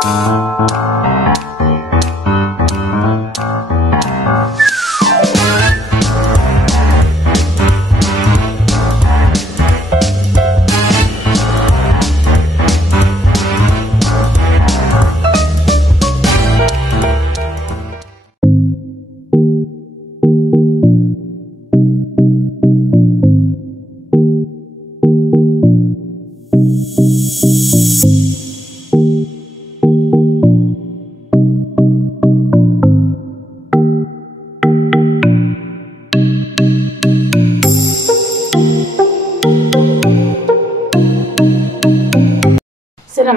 السلام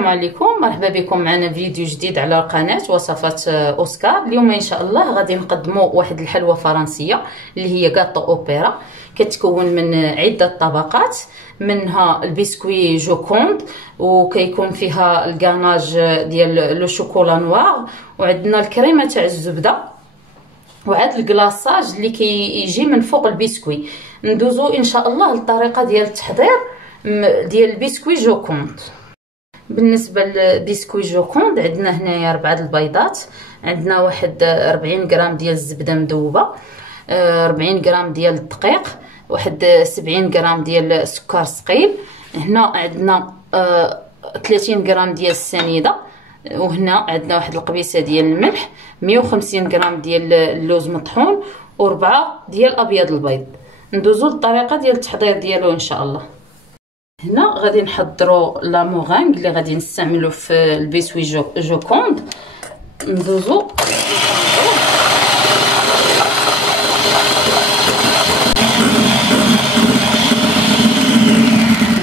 عليكم، مرحبا بكم معنا فيديو جديد على قناه وصفات اوسكار. اليوم ان شاء الله غادي نقدموا واحد الحلوه فرنسيه اللي هي غاطو اوبرا. كتكون من عده طبقات، منها البسكوي جوكوند وكيكون فيها الكاناج ديال لو شوكولا نوار، وعندنا الكريمه تاع الزبده، وعاد الكلاصاج اللي كيجي من فوق البسكوي. ندوزو ان شاء الله للطريقه ديال التحضير ديال البسكوي جوكوند. بالنسبه للبسكوي جوكوند عندنا هنايا 4 البيضات، عندنا واحد 40 غرام ديال الزبده مذوبه، 40 غرام ديال الدقيق، واحد 70 غرام ديال السكر ثقيل، هنا عندنا 30 غرام ديال السنيده، وهنا عندنا واحد القبيصه ديال الملح، 150 غرام ديال اللوز مطحون، و4 ديال ابيض البيض. ندوزو للطريقه ديال التحضير ديالو ان شاء الله. هنا غادي نحضروا لا مورينغ اللي غادي نستعملو في البسكوي جوكوند. ندوزو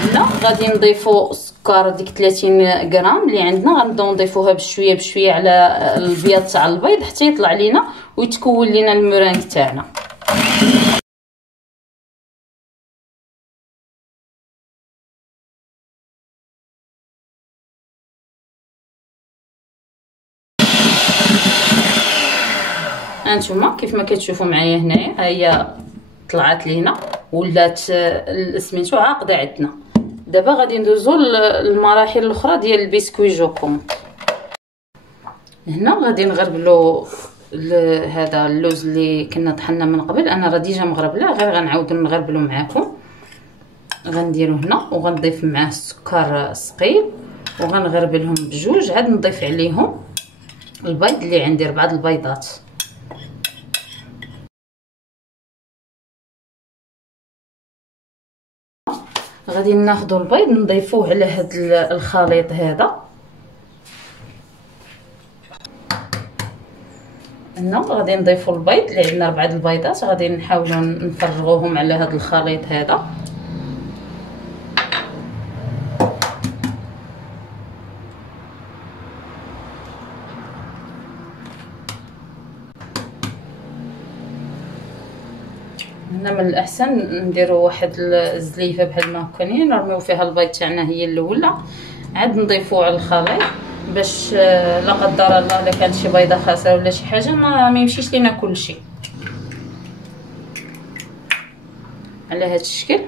هنا غادي نضيفوا السكر ديك 30 غرام اللي عندنا، غنبداو نضيفوها بشويه بشويه على البياض تاع البيض حتى يطلع لينا ويتكون لينا المورينغ تاعنا. هانتوما كيف ما كتشوفوا معايا هنايا، ها هي طلعت لينا ولات سميتو عاقده عندنا. دابا غادي ندوزو للمراحل الاخرى ديال البسكوي جوكوند. هنا غادي نغربلو هذا اللوز اللي كنا طحنا من قبل، انا راه ديجا مغربله، غير غنعاود نغربلو معاكم. غنديرو هنا وغنضيف معاه السكر ثقيل وغنغربلهم بجوج، عاد نضيف عليهم البيض اللي عندي 4 البيضات. غادي ناخذوا البيض نضيفوه على هذا الخليط هذا. هنا غادي نضيفوا البيض اللي عندنا 4 البيضات، غادي نحاولوا نفرغوهم على هذا الخليط هذا. هنا من الاحسن نديروا واحد الزليفه بحال ما كاينين، نرميو فيها البيض تاعنا هي الاولى، عاد نضيفوه على الخليط باش لا قدر الله الا كانت شي بيضه خاسره ولا شي حاجه ما يمشيش لينا كلشي. على هذا الشكل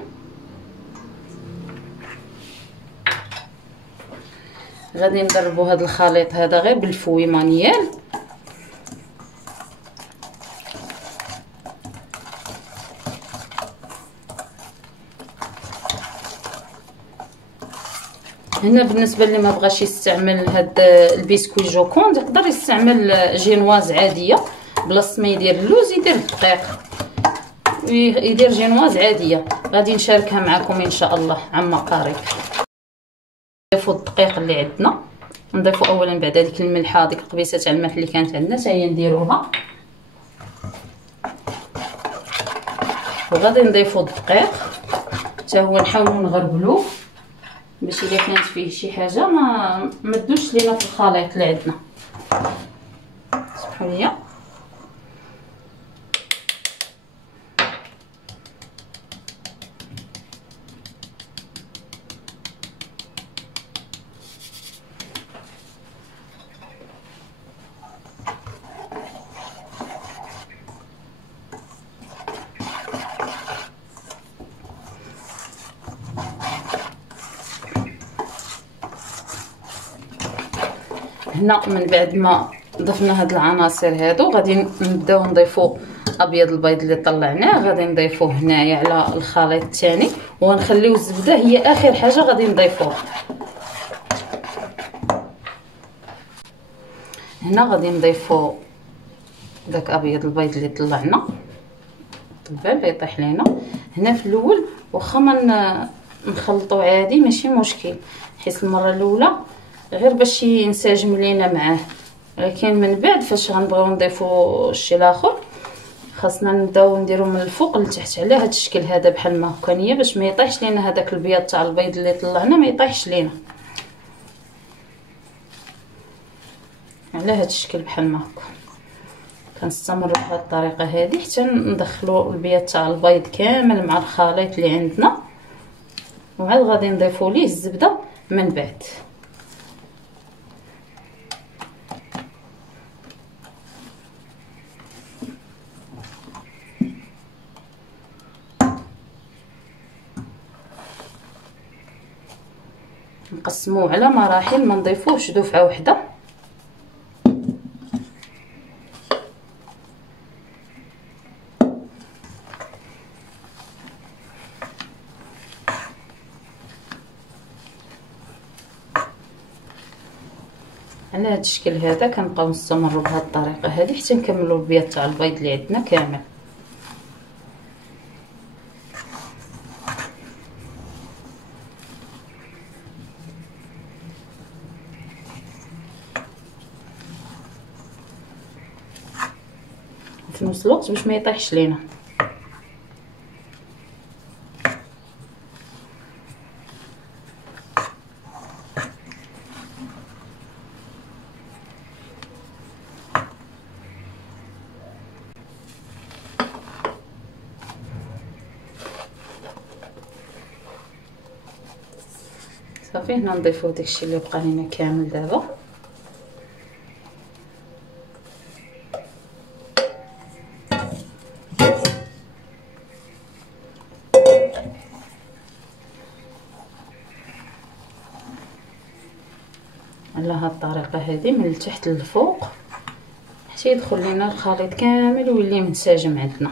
غادي نضربوا هذا الخليط هذا غير بالفوي مانيال. هنا بالنسبه اللي ما بغاش يستعمل هاد البسكوي جوكوند يقدر يستعمل جينواز عاديه، بلاصه ما يدير اللوز يدير الدقيق، يدير جينواز عاديه. غادي نشاركها معكم ان شاء الله عما قريب. نضيفوا الدقيق اللي عندنا، نضيفوا اولا بعد هذيك الملحه، ديك القبيصه تاع الملح اللي كانت عندنا حتى هي نديروها، وغادي نضيفوا الدقيق حتى هو نحاولوا نغربلوه باش الا كانت فيه شي حاجه ما تدوش لينا في الخليط اللي عندنا. سمحوا لي. هنا من بعد ما ضفنا هاد العناصر هادو غادي نبداو نضيفو ابيض البيض اللي طلعناه، غادي نضيفوه هنايا على الخليط الثاني، ونخليو الزبده هي اخر حاجه غادي نضيفوها. هنا غادي نضيفو داك ابيض البيض اللي طلعنا طبعا لا يطيح لينا. هنا في الاول واخا ما نخلطو عادي ماشي مشكل، حيت المره الاولى غير باش ينسجم لينا معاه، ولكن من بعد فاش غنبغيو نضيفو الشيء الاخر خاصنا نبداو نديرو من الفوق لتحت على هذا الشكل هذا بحال ما هكا، باش ما يطيحش لينا هذاك البياض تاع البيض اللي طلعنا ما يطيحش لينا على هذا الشكل بحال ما هكا. كنستمروا بهذه الطريقه هذه حتى ندخلوا البياض تاع البيض كامل مع الخليط اللي عندنا، وعاد غادي نضيفوا ليه الزبده من بعد. نقسموه على مراحل، ما نضيفوهش دفعه واحده. على هذا الشكل هذا كنبقاو نستمروا بهذه الطريقه هذه حتى نكملوا البياض تاع البيض اللي عندنا كامل. في نفس الوقت باش ما يطيحش لينا. صافي هنا نضيفو داكشي اللي بقى لينا كامل دابا. على هاد الطريقه هذه من التحت للفوق حتى يدخل لينا الخليط كامل ويولي منسجم عندنا.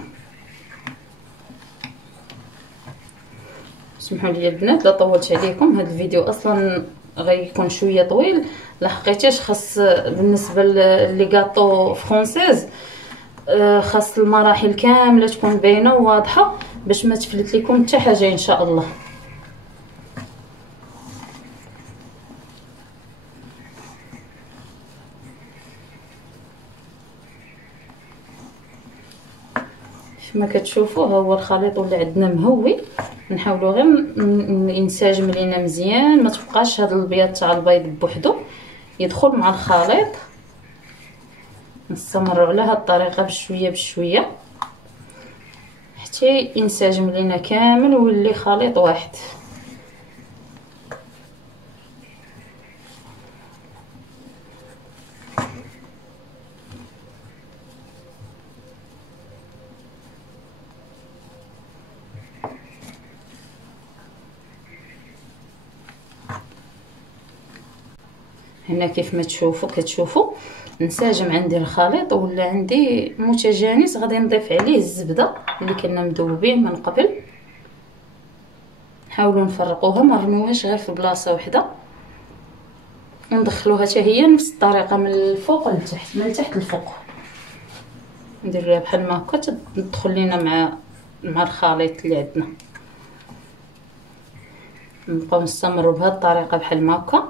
سمحوا لي البنات لا طولت عليكم، هذا الفيديو اصلا غيكون شويه طويل لحقيتاش خاص بالنسبه لي غاطو فرونسيز خاص المراحل كامله تكون باينه وواضحه باش ما تفلت لكم حتى حاجه ان شاء الله. كما كتشوفوا ها هو الخليط اللي عندنا مهوي، نحاولوا غير ينسجم لينا مزيان، ما تبقاش هذا البياض تاع البيض بوحدو يدخل مع الخليط. نستمروا على هذه الطريقه بشويه بشويه حتى ينسجم لينا كامل ويولي خليط واحد. هنا كيف ما كتشوفوا انسجم عندي الخليط ولا عندي متجانس. غادي نضيف عليه الزبده اللي كنا مذوبين من قبل. نحاولوا نفرقوها ما نرموهاش غير في بلاصه واحده، وندخلوها حتى هي نفس الطريقه من الفوق للتحت، من التحت للفوق. ندير ليها بحال ما هكا تدخل لينا مع الخليط اللي عندنا. نبقاو نستمروا بهذه الطريقه بحال ما هكا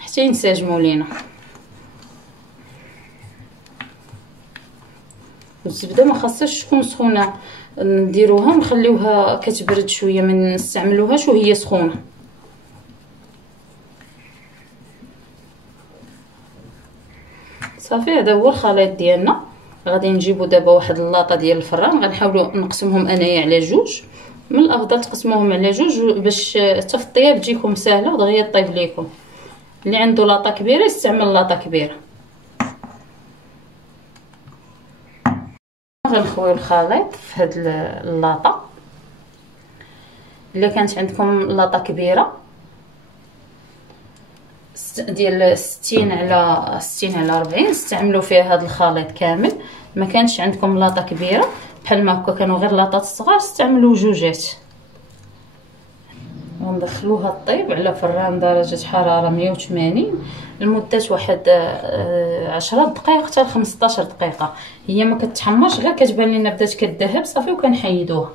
حتى ينسجموا لينا. الزبده ما خاصهاش تكون سخونه، نديروها ونخليوها كتبرد شويه، ما نستعملوهاش وهي سخونه. صافي هذا هو الخليط ديالنا. غادي نجيبو دابا واحد اللاطه ديال الفران، غنحاولوا نقسمهم انايا على جوج. من الافضل تقسموهم على جوج باش حتى في الطياب تجيكم سهله ودغيا طيب ليكم. اللي عنده لاطه كبيره يستعمل لاطه كبيره. غنخويو الخليط في هاد اللاطه. الا كانت عندكم لاطه كبيره ديال 60 على 40 استعملوا فيها هذا الخليط كامل. ما كانش عندكم لاطه كبيره بحال ما هكا كانوا غير لاطات صغار استعملوا جوجات. وندخلوها طيب على فران درجه حراره 180 لمده واحد 10 دقائق حتى ل 15 دقيقه. هي ما كتحمرش، غير كتبان لنا بدات كتذهب صافي وكنحيدوها.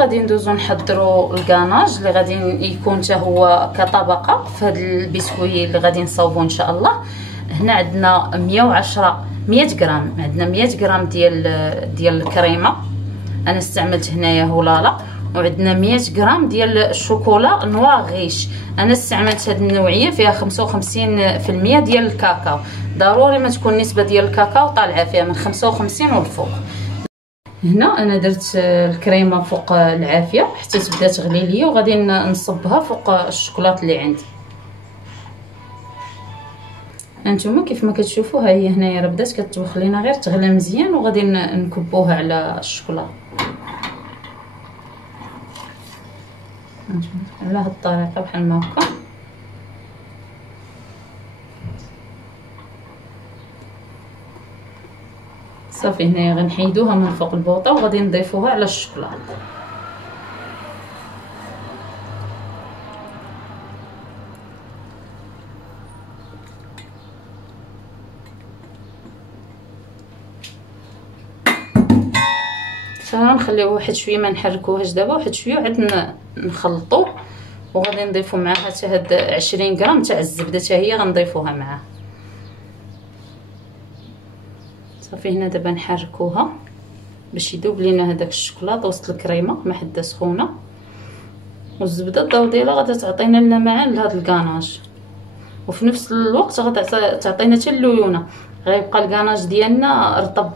غادي ندوزو نحضروا الكاناج اللي غادي يكون حتى هو كطبقه في هذا البسكوي اللي غادي نصاوبو ان شاء الله. هنا عندنا 100 غرام، عندنا 100 غرام ديال الكريمه، انا استعملت هنايا هولالا. وعندنا 100 غرام ديال الشوكولا نوار غيش، انا استعملت هذه النوعيه فيها 55% ديال الكاكاو. ضروري ما تكون نسبه ديال الكاكاو طالعه فيها من 55 والفوق. هنا انا درت الكريمه فوق العافيه حتى تبدا تغلي ليا، وغادي نصبها فوق الشوكولاط اللي عندي. هانتوما كيف ما كتشوفوا ها هي هنايا راه بدات كتطبخ لينا، غير تغلى مزيان وغادي نكبوها على الشوكولاط على هاد الطريقه بحال ما هكا. صافي هنايا غنحيدوها من فوق البوطه وغادي نضيفوها على الشوكولاط. غنخليوه واحد شويه، ما نحركوهاش دابا، واحد شويه عاد نخلطو. وغادي نضيفو معاها حتى هاد 20 غرام تاع الزبده حتى هي غنضيفوها معاه. صافي هنا دابا نحركوها باش يذوب لينا هذاك الشوكولاط وسط الكريمه ما حدا سخونه. والزبده الضو ديالها غادي تعطينا اللمعان لهاد الكاناج، وفي نفس الوقت غادي تعطينا حتى الليونه. غيبقى الكاناج ديالنا رطب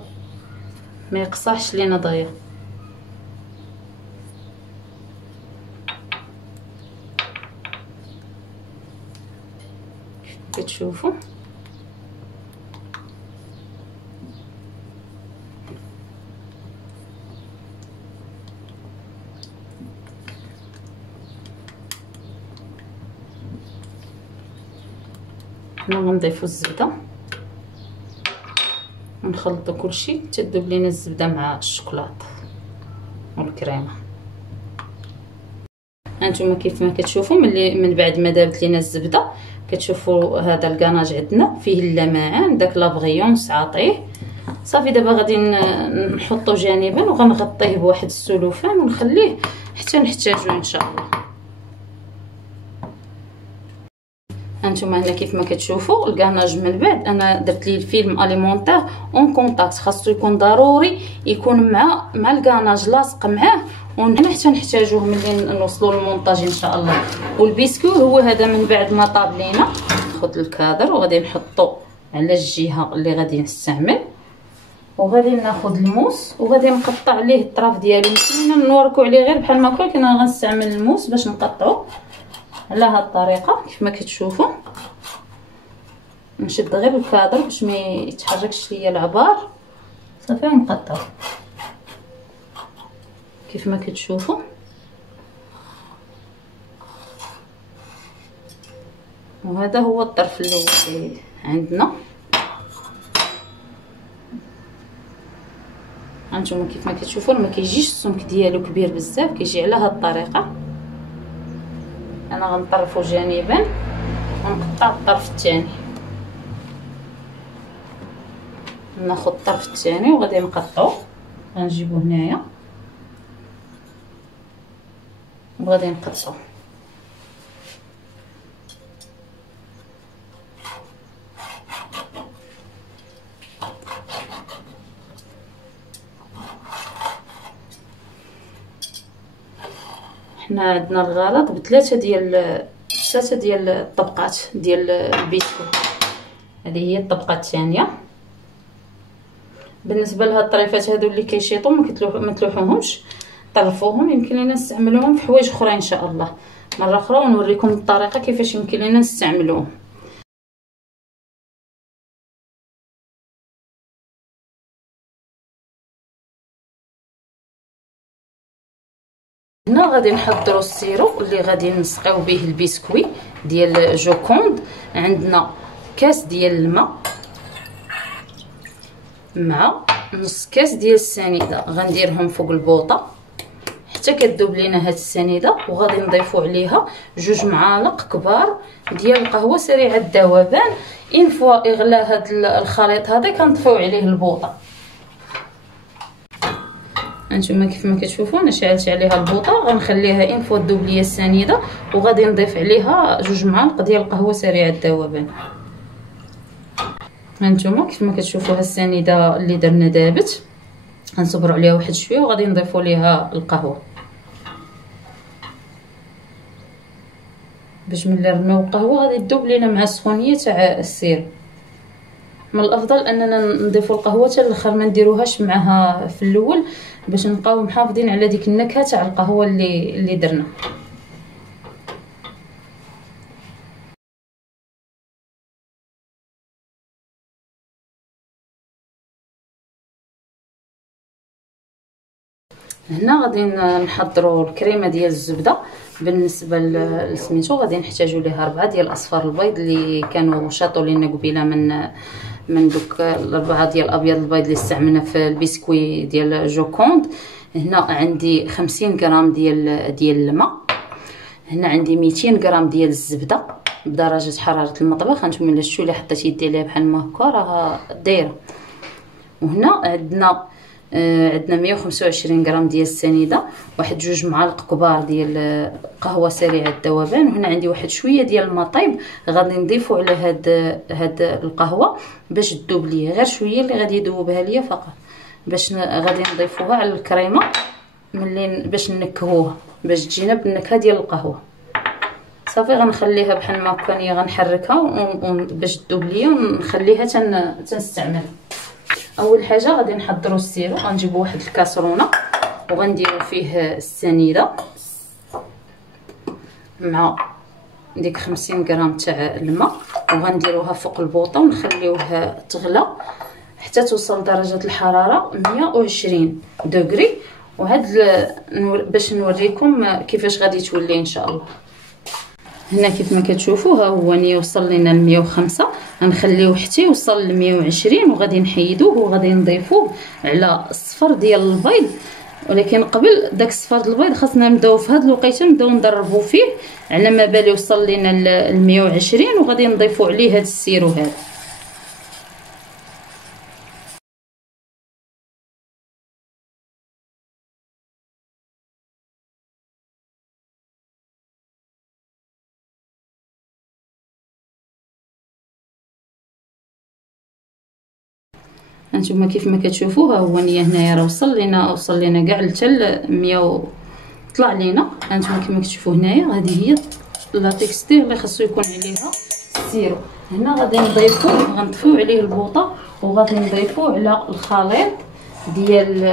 ما يقصحش لينا دغيا. كتشوفوا حنا غنضيفوا الزبده ونخلطوا كلشي حتى تذوب لينا الزبده مع الشوكولاط والكريمه. هانتوما كيف ما كتشوفوا من بعد ما دابت لينا الزبده كتشوفوا هذا الكاناج عندنا فيه اللمعان داك لابغيونس عاطيه. صافي دابا غادي نحطو جانبا وغنغطيه بواحد السلوفان ونخليه حتى نحتاجو ان شاء الله. هانتوما هنا كيف ما كتشوفوا الكاناج من بعد انا درت ليه الفيلم اليمونتير اون كونتاكت، خاصو يكون ضروري يكون مع الكاناج لاصق معاه، وهنا حتى نحتاجوه ملي نوصلوا للمونتاج ان شاء الله. والبسكو هو هذا من بعد ما طاب لينا ناخذ الكادر وغادي نحطو على الجهه اللي غادي نستعمل، وغادي ناخذ الموس وغادي نقطع عليه الطراف ديالو. يمكننا نوركو عليه غير بحال ما هكا، كنا غنستعمل الموس باش نقطعو على هاد الطريقه كيف ما كتشوفوا. نشد غير الكادر باش ما يتحركش ليا العبار. صافي نقطعو كيف ما كتشوفوا. وهذا هو الطرف الاول اللي عندنا. هانتوما كيف ما كتشوفوا ما كيجيش السمك ديالو كبير بزاف، كيجي على هاد الطريقه. انا غنطرفو جانبا ونقطع الطرف الثاني، ناخذ الطرف الثاني وغادي نقطعو. غنجيبو هنايا وغادي نقطعو. حنا عندنا الغلط بثلاثه ديال الطبقات ديال البسكو. هذه هي الطبقه الثانيه. بالنسبه لهاد الطريفات هادو اللي كيشيطوا ما تلوحوهمش، طرفوهم. يمكن لنا نستعملوهم في حوايج اخرى ان شاء الله مره اخرى، ونوريكم الطريقه كيفاش يمكن لنا نستعملوهم. هنا غادي نحضروا السيرو اللي غادي نسقيو به البسكوي ديال جوكوند. عندنا كاس ديال الماء مع نص كاس ديال السنيده، غنديرهم فوق البوطه حتى كتذوب لينا هاد السنيده، وغادي نضيفوا عليها 2 معالق كبار ديال القهوه سريعه الذوبان. ان فوا اغلى هاد الخليط هذا كنطفيو عليه البوطه. هانتوما كيف ما كتشوفوا انا شعلت عليها البوطه، غنخليها ان فوا تذوب ليا السنيده، وغادي نضيف عليها 2 معالق ديال القهوه سريعه الذوبان. هانتوما كيف ما كتشوفوا ها السنيده اللي درنا دابت، غنصبروا عليها واحد شويه وغادي نضيفوا ليها القهوه باش ملي نرميو القهوه غادي تذوب لينا مع السخونيه تاع السير. من الافضل اننا نضيفوا القهوه حتى الاخر، ما نديروهاش معها في الاول باش نبقاو محافظين على ديك النكهه تاع القهوه اللي درنا. هنا غادي نحضروا الكريمه ديال الزبده. بالنسبه لسميتو غادي نحتاجوا ليها 4 ديال اصفار البيض اللي كانوا شاطوا لينا قبيله من دوك 4 ديال الابيض البيض اللي استعملنا في البسكوي ديال جوكوند. هنا عندي 50 غرام ديال الماء. هنا عندي 200 غرام ديال الزبده بدرجه حراره المطبخ. هانتوما الا شفتوا لي حطيت يدي عليها بحال ما هكا راه دايره. وهنا عندنا 125 غرام ديال السنيده، واحد 2 معالق كبار ديال قهوه سريعه الذوبان. وهنا عندي واحد شويه ديال المطيب غادي نضيفوا على هاد القهوه باش تذوب ليا، غير شويه اللي غادي يذوبها ليا فقط، باش غادي نضيفوها على الكريمه ملي باش نكهوها باش تجينا بالنكهه ديال القهوه. صافي غنخليها بحال ما هكا، غنحركها باش تذوب ليا ونخليها تنستعملها. اول حاجه غادي نحضروا السيرو. غنجيبوا واحد الكاسرونه وغنديروا فيه السنيده مع ديك 50 غرام تاع الماء، وغنديروها فوق البوطه ونخليوها تغلى حتى توصل درجه الحراره 120 دوغري. وهاد باش نوريكم كيفاش غادي تولي ان شاء الله. هنا كيف ما كتشوفوا ها هو وصل لنا ل 105، غنخليوه حتى يوصل ل 120 وغادي نحيدوه وغادي نضيفوه على الصفر ديال البيض. ولكن قبل داك الصفر ديال البيض خاصنا نبداو في هاد الوقيته نبداو نضربوا فيه على ما بال يوصل لنا ل 120 وغادي نضيفوا عليه هاد السيرو هذا. هانتوما كيف ما كتشوفوا ها هو هنايا راه وصل لينا كاع حتى ل 100 طلع لينا. هانتوما كيف ما كتشوفوا هنايا هذه هي لا تيكستير اللي خاصو يكون عليها السيرو. هنا غادي نضيفوه، غنطفيو عليه البوطه وغادي نضيفوه على الخليط ديال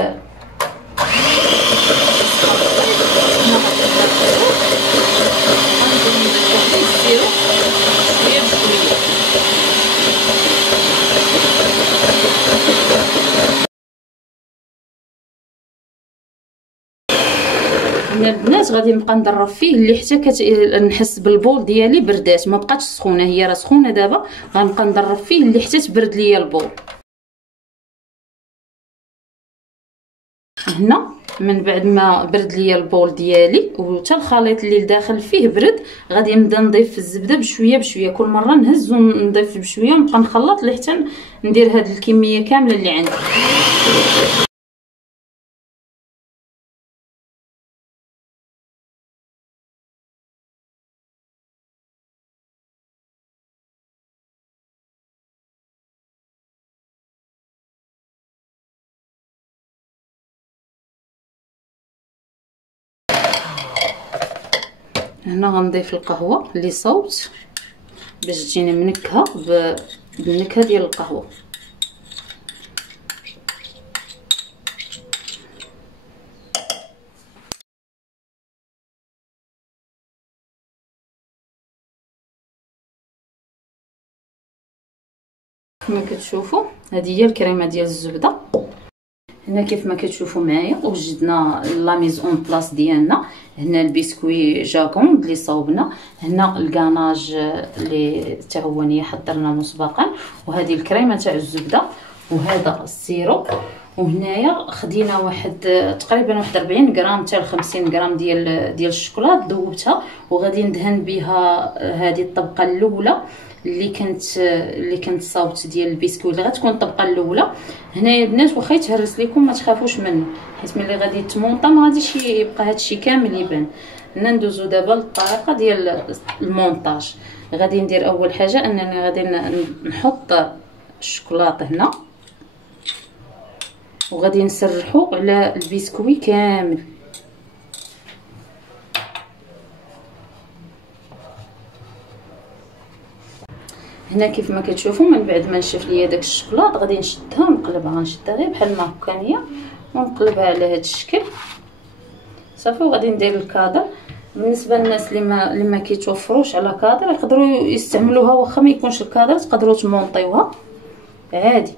السيرو شويه بشويه. البنات غادي نبقى ندرب فيه اللي حتى نحس بالبول ديالي بردات، ما بقاتش سخونه، هي راه سخونه دابا، غنبقى ندرب فيه اللي حتى تبرد ليا البول. هنا من بعد ما برد ليا البول ديالي وتا الخليط اللي داخل فيه برد، غادي نبدا نضيف الزبده بشويه بشويه، كل مره نهز ونضيف بشويه ونبقى نخلط حتى ندير هاد الكميه كامله اللي عندي. هنا غنضيف القهوه اللي صوت باش تجينا منكهه بالنكهه ديال القهوه. كما كتشوفوا هذه هي الكريمه ديال الزبده. هنا كيف ما كتشوفوا معايا وجدنا لا ميزون بلاص ديالنا. هنا البسكوي جاكوند اللي صاوبنا، هنا الكاناج اللي حتى هو نيه حضرنا مسبقا، وهذه الكريمه تاع الزبده، وهذا السيروب. وهنايا خدينا واحد تقريبا واحد 40 غرام حتى ل 50 غرام ديال الشوكولات، ذوبتها وغادي ندهن بها هذه الطبقه الاولى اللي كنت صاوبت ديال البسكوي، اللي غتكون الطبقه الاولى. هنايا البنات واخا يتهرس لكم ما تخافوش منه، حيت ملي غادي تمونطا ما غاديش يبقى هادشي كامل يبان. هنا ندوزو دابا للطريقه ديال المونطاج. غادي ندير اول حاجه انني غادي نحط الشوكولاته هنا، وغادي نسرحو على البسكوي كامل. هنا كيف ما كتشوفوا من بعد ما نشف ليا داك الشوكولاط غادي نشدها ونقلبها، غنشدها غير بحال ما هكا هي ونقلبها على هذا الشكل صافي. وغادي ندير الكادر. بالنسبه للناس اللي ما كيتوفروش على كادر يقدروا يستعملوها، واخا ما يكونش الكادر تقدروا تمونطيوها عادي.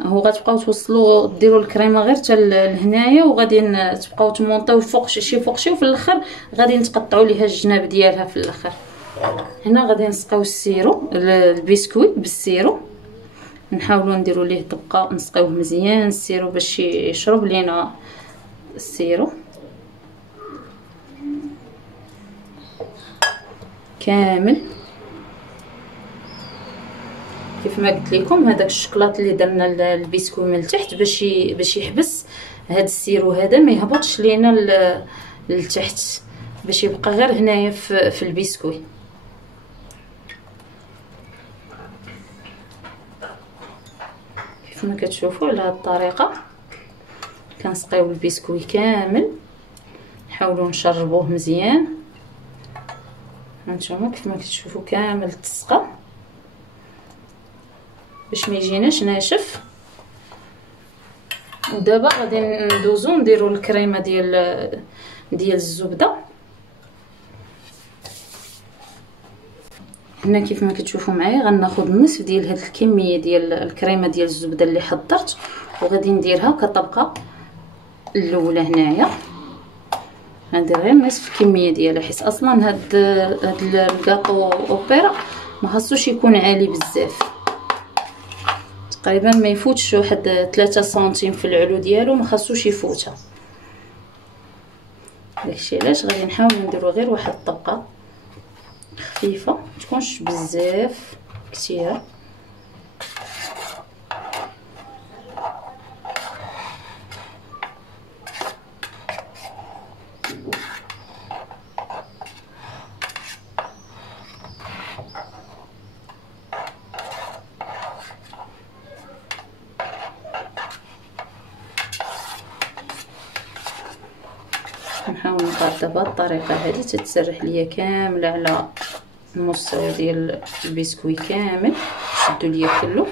هو غتبقاو توصلوا ديروا الكريمه غير حتى لهنايا، وغادي تبقاو تمونطيو فوق شي فوق شي، وفي الاخر غادي نتقطعوا ليها الجناب ديالها في الاخر. هنا غادي نسقيو السيرو البسكوي بالسيرو، نحاولوا نديروا ليه طبقه نسقيوه مزيان السيرو باش يشرب لينا السيرو كامل. كيف ما قلت لكم هذاك الشوكولاط اللي درنا البسكوي من التحت باش يحبس هذا السيرو هذا ما يهبطش لينا للتحت، باش يبقى غير هنايا في البسكوي. كيف ما كتشوفوا على هذه الطريقه كنسقيو البسكوي كامل، نحاولوا نشربوه مزيان. هانتوما كيف ما كتشوفوا كامل تسقى باش ما يجيناش ناشف. ودابا غادي ندوزو نديرو الكريمه ديال الزبده. هنا كيف ما كتشوفوا معايا غناخذ النصف ديال هاد الكميه ديال الكريمه ديال الزبده اللي حضرت، وغادي نديرها كطبقه الاولى هنايا. غندير غير نصف الكميه ديالها، حيت اصلا هاد الكاطو اوبيرا ما خاصوش يكون عالي بزاف، تقريبا ما يفوتش واحد 3 سنتيم في العلو ديالو، ما خاصوش يفوتها. داكشي علاش غادي نحاول نديرو غير واحد الطبقه خفيفه، ما تكونش بزاف كثيره. نحاول نقاد بهذه الطريقه هذه تتسرح ليا كامله على المستوى ديال البسكوي كامل. شدوا ليا كله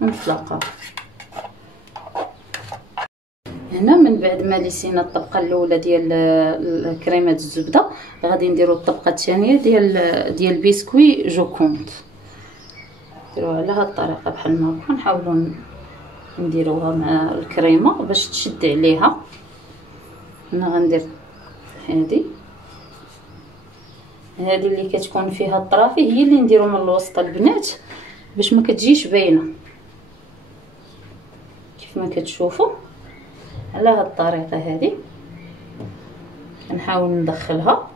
ونطلقها. هنا من بعد ما ليسينا الطبقه الاولى ديال الكريمه الزبده غادي نديروا الطبقه الثانيه ديال البسكوي جوكونت. نديروها على هذه الطريقه بحال ما هكا، نحاولوا نديروها مع الكريمه باش تشد عليها. هنا غندير هذه اللي كتكون فيها الطرافي هي اللي نديرو من الوسط البنات باش ما كتجيش باينه. كيف ما كتشوفوا على هذه الطريقه هذه كنحاول ندخلها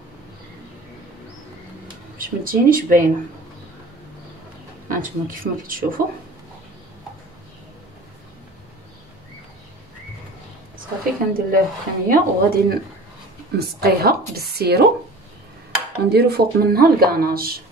باش ما تجينيش باينه. هانتوما كيف ما كتشوفوا صافي كندير لها كميه، وغادي نسقيها بالسيرو ونديرو فوق منها الكاناج.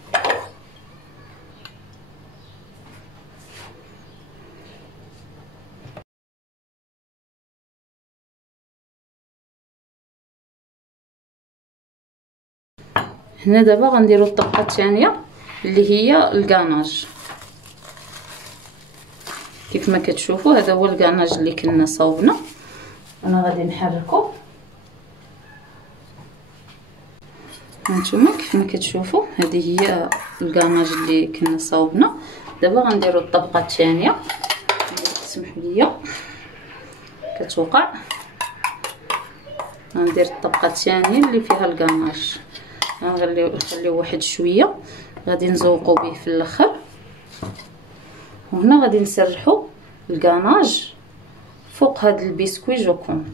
هنا دابا غنديرو الطبقه الثانيه اللي هي الكاناج. كيف ما كتشوفوا هذا هو الكاناج اللي كنا صاوبنا. انا غادي نحركو هانتوما كيف ما كتشوفوا هذه هي الكاناج اللي كنا صاوبنا. دابا غنديروا الطبقه الثانيه. سمحوا لي كتوقع. غندير الطبقه الثانيه اللي فيها الكناج، نخليو واحد شويه، غادي نزوقو به في الاخر. وهنا غادي نسرحو الكناج فوق هاد البسكوي جو كونط.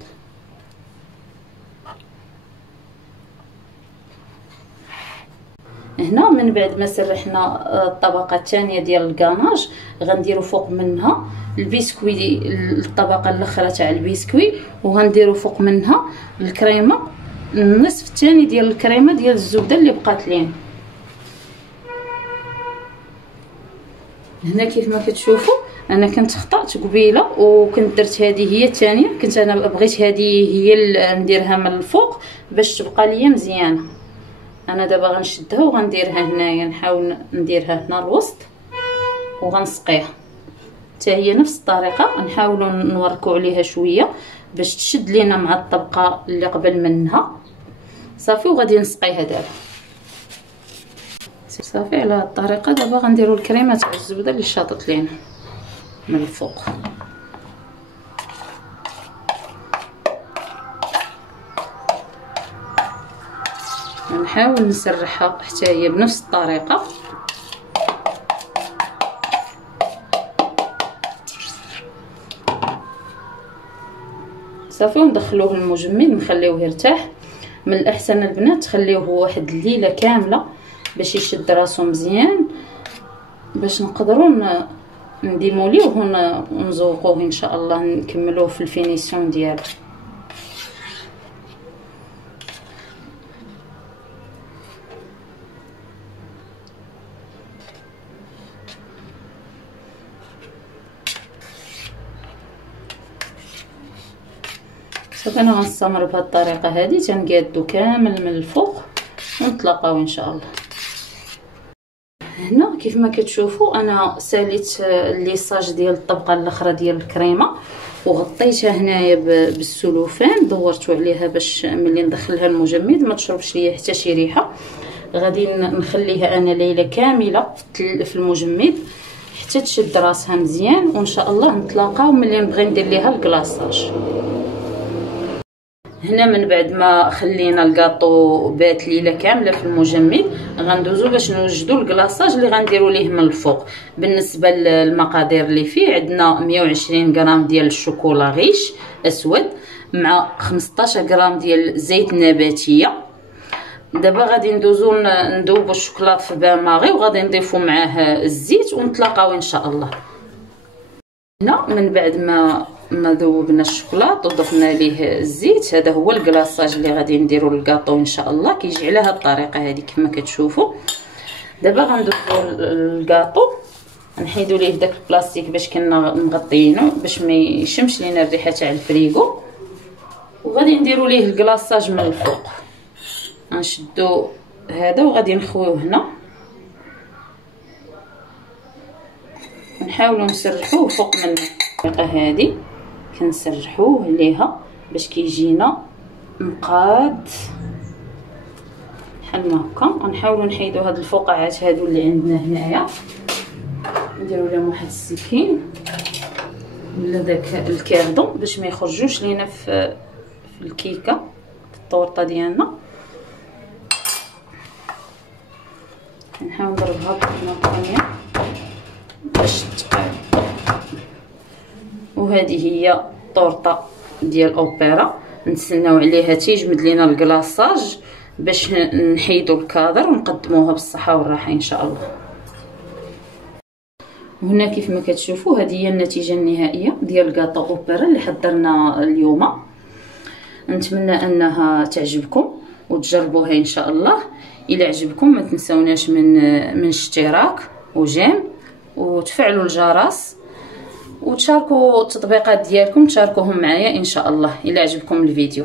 هنا من بعد ما سرحنا الطبقه الثانيه ديال الكناج، غنديرو فوق منها البسكوي، الطبقه الاخرى تاع البسكوي، وغنديرو فوق منها الكريمه، النصف الثاني ديال الكريمه ديال الزبده اللي بقات لينا. هنا كيف ما كتشوفوا انا كنت خطأت قبيله وكنت درت هذه هي الثانيه، كنت انا بغيت هذه هي نديرها من الفوق باش تبقى ليا مزيانه. انا دابا غنشدها وغنديرها هنايا، نحاول نديرها هنا الوسط وغنسقيها حتى هي نفس الطريقه. نحاولوا نوركوا عليها شويه باش تشد لينا مع الطبقه اللي قبل منها. صافي وغادي نسقيها دابا. صافي على هذه الطريقه. دابا غنديروا الكريمه تاع الزبده اللي شاطت لينا من الفوق. نحاول نسرحها حتى هي بنفس الطريقه. صافي وندخلوه للمجمد نخليوه يرتاح. من الاحسن البنات تخليوه واحد الليله كامله باش يشد راسو مزيان، باش نقدروا نديموليه ونزوقوه ان شاء الله، نكملوه في الفينيسيون ديالو. صافي انا غنستمر بهذه الطريقه هذه، تنقادو كامل من الفوق ونتلاقاو ان شاء الله. هنا كيف ما كتشوفوا انا ساليت الليصاج ديال الطبقه الاخرى ديال الكريمه وغطيتها هنايا بالسلوفان، دورتو عليها باش ملي ندخلها المجمد ما تشربش ليا حتى شي ريحه. غادي نخليها انا ليله كامله في المجمد حتى تشد راسها مزيان، وان شاء الله نتلاقاو ملي نبغي ندير ليها الكلاصاج. هنا من بعد ما خلينا الكاطو بات ليله كامله في المجمد، غندوزو باش نوجدوا الكلاصاج اللي غنديروا ليه من الفوق. بالنسبه للمقادير اللي فيه، عندنا 120 غرام ديال الشوكولا غيش اسود مع 15 غرام ديال زيت نباتيه. دابا غادي ندوزو ندوبوا الشوكولاط في بان ماغي وغادي نضيفوا معاه الزيت ونتلاقاو ان شاء الله. هنا من بعد ما ذوبنا الشوكولاط وضفنا ليه الزيت، هذا هو الكلاصاج اللي غادي نديرو للكاطو ان شاء الله. كيجي على هذه الطريقه هذه كما كتشوفوا. دابا غندوزو الكاطو، نحيدو ليه داك البلاستيك باش كنا مغطيينه باش ما يشمش لينا الريحه تاع الفريغو، وغادي نديرو ليه الكلاصاج من الفوق. غنشدو هذا وغادي نخويوه هنا، نحاولوا نسرحوه فوق من الطريقه هذه، كنسرحوه عليها باش كيجينا مقاد بحال ما هكا. غنحاولوا نحيدوا هاد الفقاعات هادو اللي عندنا هنايا، نديرو لهم واحد السكين ولا داك الكاردون باش ما يخرجوش لينا في الكيكه في الطورطه ديالنا. نحاول نضربها بالمطريه باش تقاد. وهذه هي طورطه ديال اوبيرا، نتسناو عليها تيجمد لينا الكلاصاج باش نحيدوا الكادر ونقدموها بالصحه والراحه ان شاء الله. وهنا كيف ما كتشوفوا هذه هي النتيجه النهائيه ديال كاطو اوبيرا اللي حضرنا اليوم. نتمنى انها تعجبكم وتجربوها ان شاء الله. الى عجبكم ما تنسوناش من اشتراك وجيم وتفعلوا الجرس وتشاركوا التطبيقات ديالكم، تشاركوهم معايا ان شاء الله الى عجبكم الفيديو.